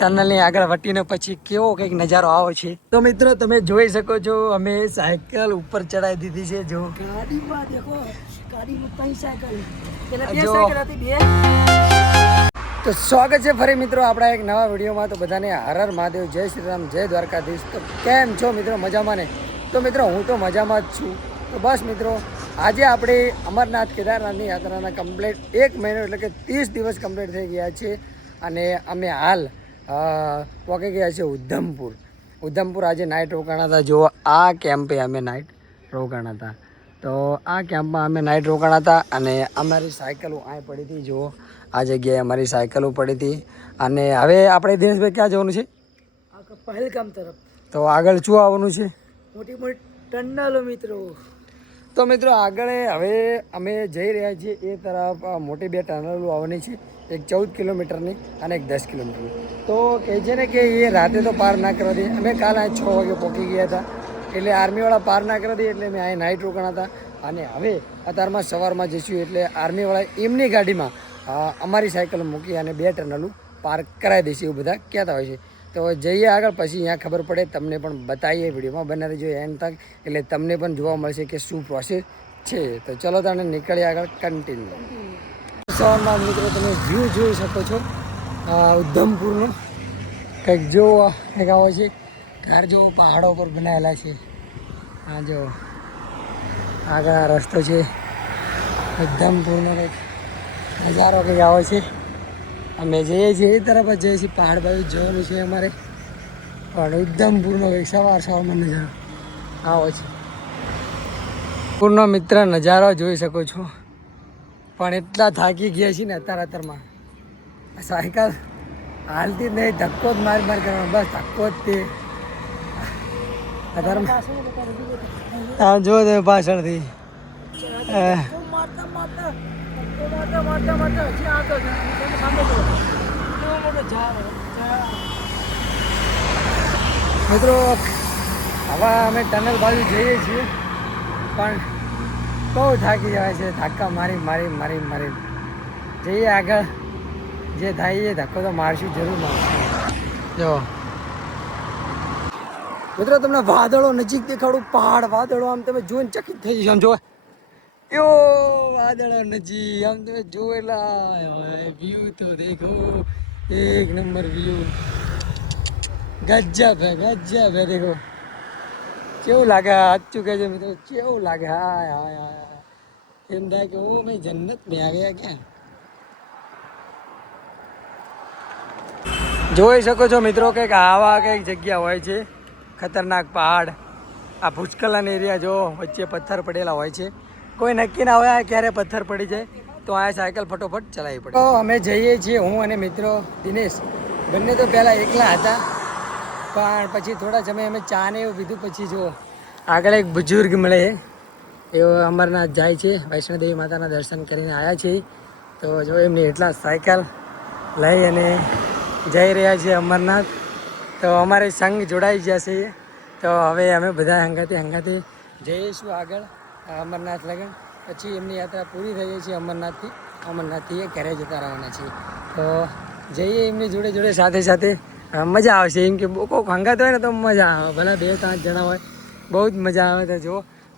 ટનલની આગળ વટીને પછી કેવો કંઈક નજારો આવે છે. તો મિત્રો તમે જોઈ શકો છો અમે સાયકલ ઉપર ચડાવી દીધી છે. જો ગાડીમાં દેખો, ગાડીમાં 3 સાયકલ, પેલા 2 જો. સાયકલ હતી 2. તો સ્વાગત છે ફરી મિત્રો આપણા એક નવા વિડીયોમાં. તો બધાને હર હર મહાદેવ, જય શ્રી રામ, જય દ્વારકાધીશ. તો કેમ છો મિત્રો, મજામાં ને? તો મિત્રો હું તો મજામાં જ છું. તો બસ મિત્રો આજે આપણે અમરનાથ કેદારનાથની યાત્રાના કમ્પ્લીટ 1 મહિનો એટલે કે 30 દિવસ કમ્પ્લીટ થઈ ગયા છે. અને અમે હાલ પહોંચી ગયા છે ઉધમપુર. આજે નાઇટ રોકાણા હતા. જો આ કેમ્પે અમે નાઇટ રોકાણા હતા. તો આ કેમ્પમાં અમે નાઇટ રોકાણા હતા અને અમારી સાયકલો અહીં પડી હતી. જુઓ આ જગ્યાએ અમારી સાયકલો પડી હતી. અને હવે આપણે દિનેશભાઈ ક્યાં જવાનું છે? પહેલગામ તરફ. તો આગળ શું આવવાનું છે? મોટી મોટી ટનલો મિત્રો. તો મિત્રો આગળ હવે અમે જઈ રહ્યા છીએ એ તરફ. મોટી 2 ટનલો આવવાની છે, એક 14 કિલોમીટરની અને એક 10 કિલોમીટરની. તો કહે છે ને કે એ રાતે તો પાર ના કરવા દે. અમે કાલ અહીં 6 વાગે પહોંચી ગયા હતા, એટલે આર્મીવાળા પાર ના કરવા દે એટલે અમે અહીં નાઇટ રોકાણા હતા. અને હવે અત્યારમાં સવારમાં જઈશું એટલે આર્મીવાળા એમની ગાડીમાં અમારી સાયકલ મૂકી અને 2 ટનલું પાર્ક કરાવી દઈશું એવું બધા કહેતા હોય છે. તો જઈએ આગળ, પછી અહીંયા ખબર પડે, તમને પણ બતાવીએ. વિડીયોમાં બનાવી જોઈએ એન્ડ તક, એટલે તમને પણ જોવા મળશે કે શું પ્રોસેસ છે. તો ચલો તમને નીકળીએ આગળ કન્ટિન્યુ. સવારમાં મિત્રો તમે વ્યૂ જોઈ શકો છો ઉધમપુરનો. કંઈક જો કંઈક આવો છે, ઘર જો પહાડો પર બનાવેલા છે. હા જો આગળ આ રસ્તો છે ઉધમપુરનો. કંઈક નજારો કંઈક આવે છે. અમે જઈએ છીએ એ તરફ જ જઈએ છીએ, પહાડ બાજુ જવાનું છે અમારે. પણ ઉધમપુરનો કંઈક સવારમાં નજારો આવો છે. પૂરનો મિત્ર નજારો જોઈ શકો છો. પણ એટલા થાકી ગયા છીએ ને અત્યારમાં સાયકલ હાલતી જ નહીં, ધક્કો જ માર કરવાનો, બસ ધક્કો જ તે. અત્યારમાં આમ જો તમે પાછળથી મિત્રો હવે અમે ટનલ બાજુ જઈએ છીએ, પણ બહુ થાકી જાય છે. ધક્કા મારી જઈએ આગળ. જે થાય એ ધક્કો તો મારશું, જરૂર મારશું. જો મિત્રો તમને વાદળો નજીક દેખાડું, પહાડ વાદળો આમ તમે જોઈને ચકિત થઈ જશો. આમ જો એવો વાદળો નજીક, આમ તમે જોયેલા વ્યૂ તો દેખો, એક નંબર વ્યૂ. ગજબ હે દેખો. કેવું લાગે? સાચું કહેજો મિત્રો, કેવું લાગે? હાય હાય હાય, એમ થાય કે ઓ ભાઈ જન્નત મેં આ ગયા ક્યાં. જોઈ શકો છો મિત્રો કંઈક આવા કંઈક જગ્યા હોય છે, ખતરનાક પહાડ. આ ભૂસ્ખલન એરિયા જો વચ્ચે પથ્થર પડેલા હોય છે, કોઈ નક્કી ના હોય ક્યારે પથ્થર પડી જાય. તો આ સાયકલ ફટોફટ ચલાવવી પડે. તો અમે જઈએ છીએ, હું અને મિત્રો દિનેશ બંને. તો પહેલાં એકલા હતા, પણ પછી થોડા સમય અમે ચા ને એવું પીધું. પછી જો આગળ એક બુજુર્ગ મળે, એવો અમરનાથ જાય છે, વૈષ્ણોદેવી માતાના દર્શન કરીને આવ્યા છે. તો જો એમની એટલા સાયકલ લઈ અને જઈ રહ્યા છીએ અમરનાથ. તો અમારે સંઘ જોડાઈ જશે. તો હવે અમે બધા હંગાતે જઈશું આગળ અમરનાથ લગન. પછી એમની યાત્રા પૂરી થઈ ગઈ છે અમરનાથથી એ ઘરે જતા રહેવાના છીએ. તો જઈએ એમની જોડે સાથે મજા આવશે. એમ કે કોઈક હંગાત હોય ને તો મજા આવે, ભલે 2-3 જણા હોય, બહુ જ મજા આવે. તો જો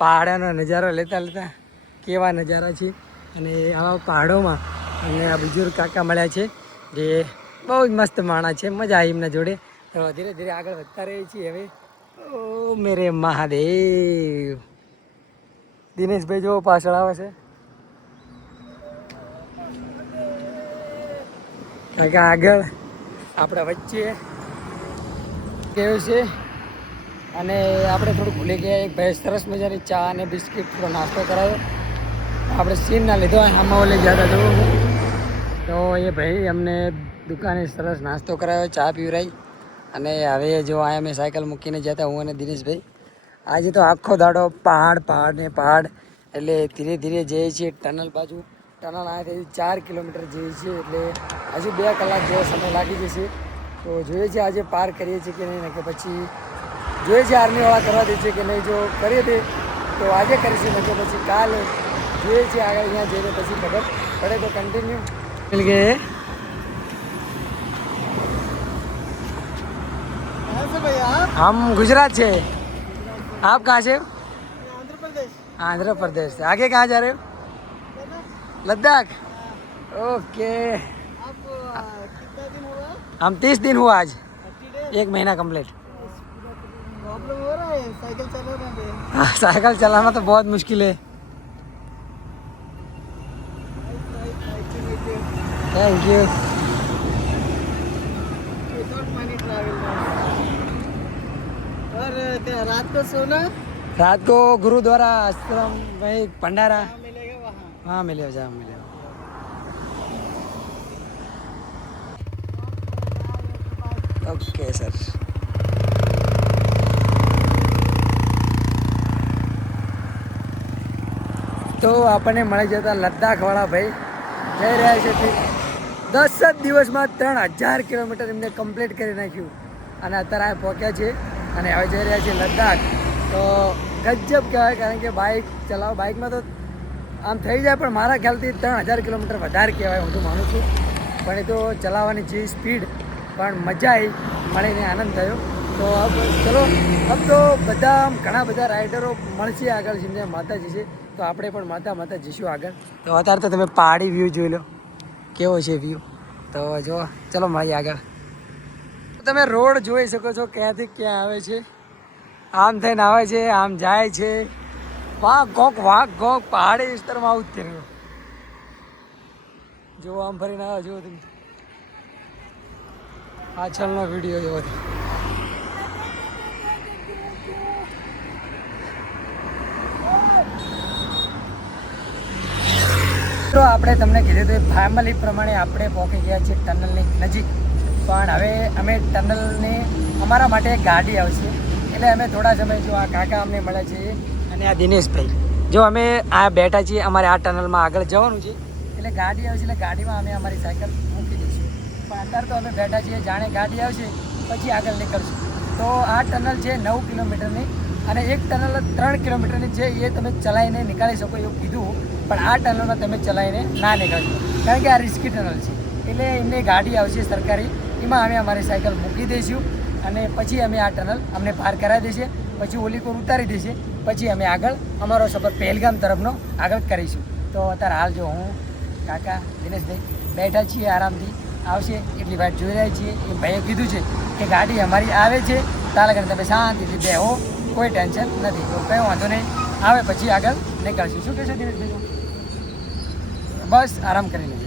પહાડોનો નજારો લેતા કેવા નજારા છે. અને આવા પહાડોમાં અમને આ બુજુર્ગ કાકા મળ્યા છે, જે બહુ જ મસ્ત માણસ છે. મજા આવી એમના જોડે. તો ધીરે ધીરે આગળ વધતા રહીએ છીએ. હવે ઓ મેરે મહાદેવ, દિનેશભાઈ જો પાછળ આવે છે. કારણ કે આગળ આપણા વચ્ચે કેવું છે. અને આપણે થોડું ભૂલી ગયા, એક ભાઈ સરસ મજાની ચા અને બિસ્કિટ થોડો નાસ્તો કરાવ્યો. આપણે સીન ના લીધો, આમાં લઈ જતા જવું. તો એ ભાઈ અમને દુકાને સરસ નાસ્તો કરાવ્યો, ચા પીવરાઈ. અને હવે જો આ અમે સાયકલ મૂકીને જતા, હું અને દિનેશભાઈ. આજે તો આખો દાડો પહાડ. એટલે ધીરે ધીરે જઈએ છીએ ટનલ બાજુ. ટનલ અહીંયાથી 4 કિલોમીટર જઈએ છીએ, એટલે હજુ 2 કલાક જેવો સમય લાગી જશે. તો જોઈએ છીએ આજે પાર કરીએ છીએ કે નહીં, કે પછી જોઈએ છીએ આર્મીવાળા કરવા દે છે કે નહીં. જો કરીએ દે તો આજે કરીશું, નહીં તો પછી કાલે જોઈએ છીએ. આગળ અહીંયા જઈને પછી ખબર પડે. તો કન્ટિન્યુ મિલ ગયે. से भैया आप? हम गुजरात से। आप कहाँ से? आंध्र प्रदेश। आंध्र प्रदेश से। आगे कहाँ जा रहे हो? लद्दाख। ओके। आप कितना दिन हुआ? हम 30 दिन हुआ आज, 30 डेज। 1 महीना कंप्लीट। प्रॉब्लम हो रहा है साइकिल चलाने में? हाँ, साइकिल चलाना तो बहुत मुश्किल है। Thank you. Without money travel. और रात को सोना रात को गुरुद्वारा आश्रम वही भंडारा कहाँ मिलेगा वहाँ? हाँ मिले जा मिले। Okay sir. તો આપણને મળી જતા લદ્દાખવાળા ભાઈ જઈ રહ્યા છે તે 10 જ દિવસમાં 3000 કિલોમીટર એમને કમ્પ્લીટ કરી નાખ્યું અને અત્યારે આ પહોંચ્યા છે અને હવે જઈ રહ્યા છે લદ્દાખ. તો ગજબ કહેવાય, કારણ કે બાઇક ચલાવો, બાઇકમાં તો આમ થઈ જાય પણ મારા ખ્યાલથી 3000 કિલોમીટર વધારે કહેવાય, હું તો માનું છું. પણ એ તો ચલાવવાની જે સ્પીડ પણ મજા આવી, મળીને આનંદ થયો. તો ચલો अब તો બધા ઘણા બધા રાઇડરો મળશે આગળ, જેમને માતાજી છે તો આપણે પણ માતા જઈશું આગળ. તો અત્યારે તો તમે પહાડી વ્યૂ જોઈ લો કેવો છે વ્યૂ. તો જો ચલો મળીએ આગળ. તમે રોડ જોઈ શકો છો ક્યાંથી ક્યાં આવે છે, આમ થઈને આવે છે, આમ જાય છે. વાઘ ગોક પહાડી વિસ્તારમાં આવું જ થયું. જો આમ ફરીને આવે, જુઓ તમે પાછળનો વિડીયો જોવો. તો આપણે તમને કીધું હતું ફેમિલી પ્રમાણે આપણે પહોંચી ગયા છીએ ટનલની નજીક, પણ હવે અમે ટનલને અમારા માટે એક ગાડી આવશે એટલે અમે થોડા સમય જો આ કાકા અમને મળે છે અને આ દિનેશભાઈ, જો અમે આ બેઠા છીએ, અમારે આ ટનલમાં આગળ જવાનું છે એટલે ગાડી આવશે, એટલે ગાડીમાં અમે અમારી સાયકલ મૂકી દઈશું. પણ અત્યારે તો અમે બેઠા છીએ, જાણે ગાડી આવશે પછી આગળ નીકળશું. તો આ ટનલ છે 9 કિલોમીટરની અને એક ટનલ 3 કિલોમીટરની છે, એ તમે ચલાવીને નીકાળી શકો એવું કીધું. પણ આ ટનલમાં તમે ચલાવીને ના નીકળજો, કારણ કે આ રિસ્કી ટનલ છે. એટલે એમની ગાડી આવશે સરકારી, એમાં અમે અમારી સાયકલ મૂકી દઈશું અને પછી અમે આ ટનલ અમને પાર કરાવી દઈશું, પછી ઓલી કોર ઉતારી દઈશે, પછી અમે આગળ અમારો સફર પહેલગામ તરફનો આગળ કરીશું. તો અત્યારે હાલ જો હું કાકા દિનેશભાઈ બેઠા છીએ, આરામથી આવશે એટલી વાત જોઈ રહ્યા છીએ. એ ભાઈએ કીધું છે કે ગાડી અમારી આવે છે તારા લગન તમે શાંતિથી બેહો, કોઈ ટેન્શન નથી. તો કંઈ વાંધો નહીં, આવે પછી આગળ નીકળશું. શું કહેશો દિનેશભાઈ? બસ આરામ કરી લઈએ.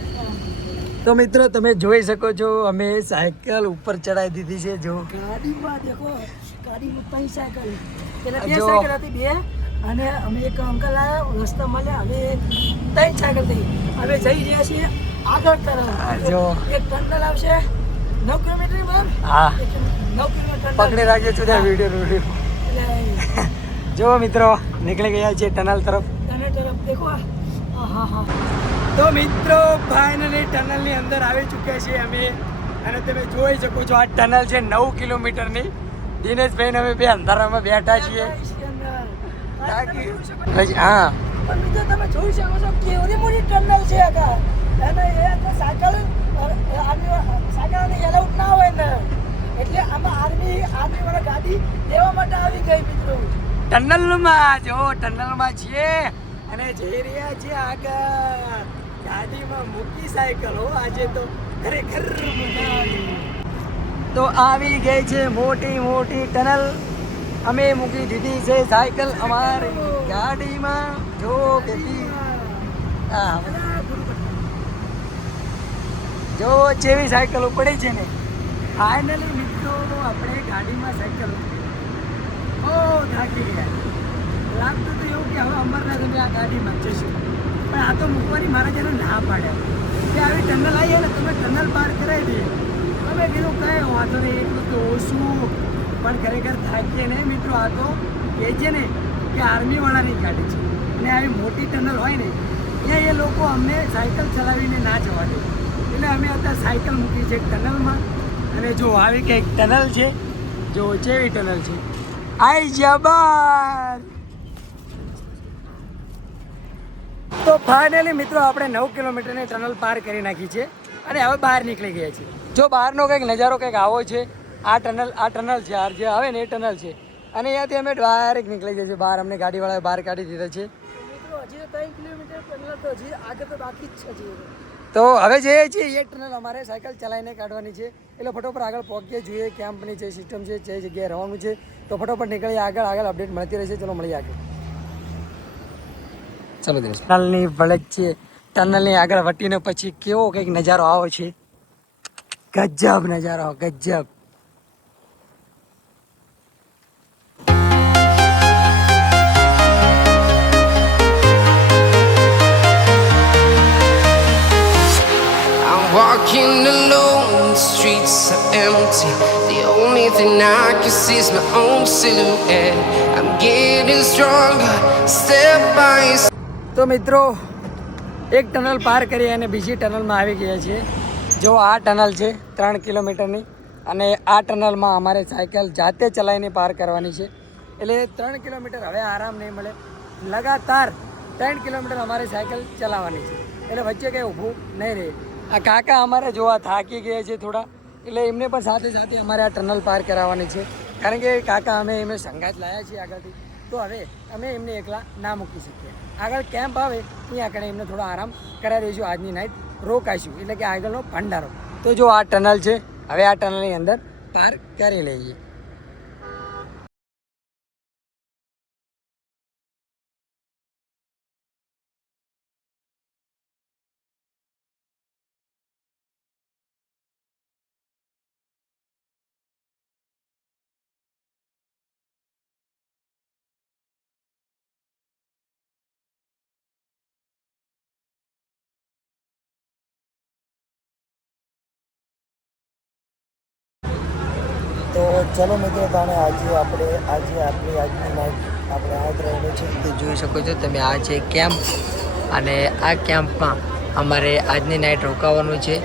તો મિત્રો તમે જોઈ શકો છો અમે સાયકલ ઉપર ચડાવી દીધી છે. જો ગાડીમાં દેખો, ગાડીમાં 3 સાયકલ, પેલા 2 જો. સાયકલ હતી, 2 અને અમે એક અંકલ આવ્યા રસ્તા મળ્યા, હવે 3 સાયકલ થઈ. હવે જઈ રહ્યા છીએ આગળ તરફ. જો એક ટનલ આવશે 9 કિલોમીટર પર. હા 9 કિલોમીટર પકડી રાખ્યો છું ત્યાં વિડીયો. જો મિત્રો નીકળી ગયા છે ટનલ તરફ. ટનલ તરફ દેખો. હા હા. તો મિત્રો ફાઇનલી ટનલની અંદર આવી ચૂક્યા છીએ અમે અને તમે જોઈ શકો છો આ ટનલ છે 9 કિલોમીટરની. દિનેશભાઈ અમે બે અંધારામાં બેઠા છીએ. હા પણ મિત્રો તમે જોઈ શકો છો કેવડી મોટી ટનલ છે આગળ, અને એ આપણે સાયકલ એલાઉડ ના હોય ને, એટલે આમાં આર્મી વાળા ગાડી લેવા માટે આવી ગઈ મિત્રો. ટનલમાં જો ટનલમાં છીએ અને જઈ રહ્યા છીએ આગળ. ગાડીમાં મૂકી સાયકલ હો આજે તો ખરેખર મજા આવી. તો આવી ગઈ છે મોટી ટનલ. અમે મૂકી દીધી છે સાયકલ અમારી ગાડીમાં. જો બેબી જો જેવી સાયકલ પડી છે ને. ફાઇનલી મિત્રો આપણે ગાડીમાં સાયકલ થાકી ગયા. લાગતું તો એવું કે હવે અમરનાથ અમે આ ગાડીમાં જઈશું, પણ આ તો મૂકવાની મારા જેને ના પાડ્યા કે આવી ટનલ આવી ને તમે ટનલ પાર કરાવી દઈએ. અમે કીધું કંઈ વાંધો નહીં, એટલું તો ઓછું, પણ ખરેખર થાકીએ નહીં મિત્રો. આ તો કહે છે ને કે આર્મીવાળાની ગાડી છે અને આવી મોટી ટનલ હોય ને ત્યાં એ લોકો અમને સાયકલ ચલાવીને ના જવા દે, એટલે અમે અત્યારે સાયકલ મૂકી છે ટનલમાં. અને જો આવી કંઈક ટનલ છે, જો જેવી ટનલ છે. આઈ જા બાર. તો ફાઇનલી મિત્રો આપણે 9 કિલોમીટરની ટનલ પાર કરી નાખી છે અને હવે બહાર નીકળી ગયા છીએ. જો બહારનો કંઈક નજારો કંઈક આવો છે. આ ટનલ છે, આ જે આવે ને એ ટનલ છે. અને અહીંયાથી અમે ડાયરેક્ટ નીકળી જઈએ છીએ બહાર. અમને ગાડીવાળાએ બહાર કાઢી દીધા છે. મિત્રો હજી 3 કિલોમીટર પહેલા તો હજી આગળ તો બાકી જ છે હજી. તો હવે જઈએ છીએ એ ટનલ અમારે સાયકલ ચલાવીને કાઢવાની છે. એટલે ફટોફટ આગળ પહોંચીએ, જોઈએ કેમ્પની જે સિસ્ટમ છે, જે જગ્યાએ રહેવાનું છે. તો ફટોફટ નીકળીએ આગળ અપડેટ મળતી રહેશે. ચલો મળીએ આગળ. ચલો દિવસ ટનલની વળક છે. ટનલની આગળ વટીને પછી કેવો કંઈક નજારો આવે છે. ગજબ નજારો, ગજબ. Walking alone, the streets are empty. The only thing I can see is my own silhouette. I'm getting stronger, step by step. તો મિત્રો એક ટનલ પાર કરી અને બીજી ટનલમાં આવી ગયા છીએ. જો આ ટનલ છે 3 કિલોમીટરની, અને આ ટનલમાં અમારે સાયકલ જાતે ચલાવીને પાર કરવાની છે. એટલે 3 કિલોમીટર હવે આરામ નહીં મળે. લગાતાર 3 કિલોમીટર અમારે સાયકલ ચલાવવાની છે. એટલે વચ્ચે કંઈ ઊભું નહીં રહે. આ કાકા અમારે જોવા થાકી ગયા છે થોડા, એટલે એમને પણ સાથે સાથે અમારે આ ટનલ પાર કરાવવાની છે. કારણ કે કાકા એમને સંગાત લાવ્યા છીએ આગળથી. તો હવે અમે એમને એકલા ના મૂકી શકીએ. આગળ કેમ્પ આવે ત્યાં આગળ એમને થોડો આરામ કરાવી દઈશું. આજની નાઇટ રોકાઈશું, એટલે કે આગળનો ભંડારો. તો જો આ ટનલ છે, હવે આ ટનલની અંદર પાર કરી લઈએ. તો ચલો મિત્રો, તાણે આજની નાઇટ આપણે આ જ રહેવાનું છે. તે જોઈ શકો છો તમે, આ છે કેમ્પ, અને આ કેમ્પમાં અમારે આજની નાઇટ રોકાવાનું છે.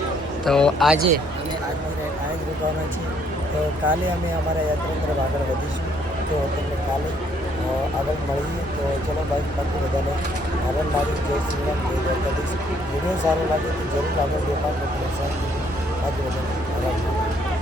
તો આજે અમે આજની નાઇટ આ જ રોકાવાના છીએ. તો કાલે અમે અમારા યાત્રા તરફ આગળ વધીશું. તો તમને કાલે આગળ મળીએ. તો ચલો ભાઈ, બાકી બધાને આનંદ લાગે. જય શ્રી રામ, જય દ્વારકાધીશ. વિડીયો સારો લાગે તો જરૂર આગળ દેખાડો. બાકી બધાને આભાર.